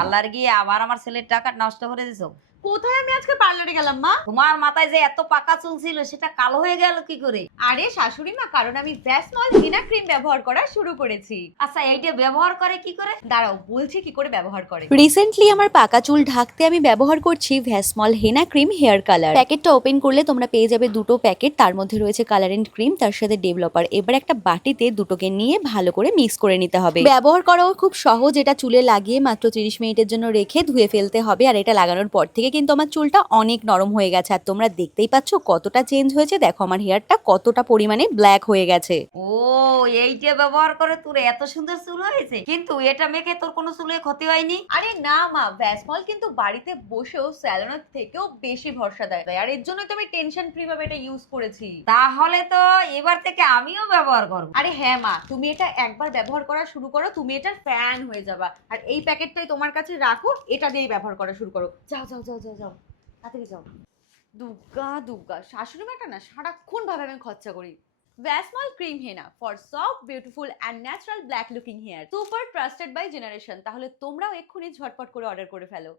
Parlour গিয়ে আবার আমার ছেলের টাকা নষ্ট করে দিছো। কোথায় আমি আজকে পার্লারে গেলাম মা? তোমার মাথায় যে এত পাকা চুল ছিল সেটা কালো হয়ে গেল কি করে? আরে শাশুড়ি মা, কারণ আমি ভ্যাসমল হেনা ক্রিম ব্যবহার করা শুরু করেছি। আচ্ছা এইটা ব্যবহার করে কি করে? দাঁড়াও বলছি কি করে ব্যবহার করে। রিসেন্টলি আমার পাকা চুল ঢাকতে আমি ব্যবহার করছি ভ্যাসমল হেনা ক্রিম হেয়ার কালার। প্যাকেটটা ওপেন করলে তোমরা পেয়ে যাবে দুটো প্যাকেট, তার মধ্যে রয়েছে কালার এন্ড ক্রিম, তার সাথে ডেভেলপার। এবার একটা বাটিতে দুটোকে নিয়ে ভালো করে মিক্স করে নিতে হবে। ব্যবহার করাও খুব সহজ, এটা চুলে লাগিয়ে মাত্র 30 মিনিটের জন্য রেখে ধুয়ে ফেলতে হবে। আর এটা লাগানোর পর থেকে কিন্তু আমার চুলটা অনেক নরম হয়ে গেছে, আর তোমরা দেখতেই পাচ্ছ কতটা চেঞ্জ হয়েছে। দেখো আমার হেয়ারটা কতটা পরিমাণে ব্ল্যাক হয়ে গেছে। ও এইটা ব্যবহার করে তোর এত সুন্দর চুল হয়েছে, কিন্তু এটা মেখে তোর কোনো চুলে ক্ষতি হয়নি? আরে না মা, ভ্যাসমল কিন্তু বাড়িতে বসেও স্যালনের থেকেও বেশি ভরসা দেয়, আর এর জন্যই তো আমি টেনশন ফ্রি ভাবে এটা ইউজ করেছি। তাহলে তো এবার থেকে আমিও ব্যবহার করবো। আরে হ্যাঁ মা, তুমি এটা একবার ব্যবহার করা শুরু করো, তুমি এটার ফ্যান হয়ে যাবা। আর এই প্যাকেটটাই তোমার কাছে রাখো, এটা দিয়েই ব্যবহার করা শুরু করো। যাও যাও যাও যাও যাও, তাড়াতাড়ি যাও। দুগ্গা দুগ্গা শাশুড়ি মাটা না সারাক্ষণ ভাবে আমি খরচা করি। Vasmol cream henna for soft beautiful and natural black looking hair, super trusted by generation. তাহলে তোমরাও এক্ষুনি ঝটপট করে অর্ডার করে ফেলো।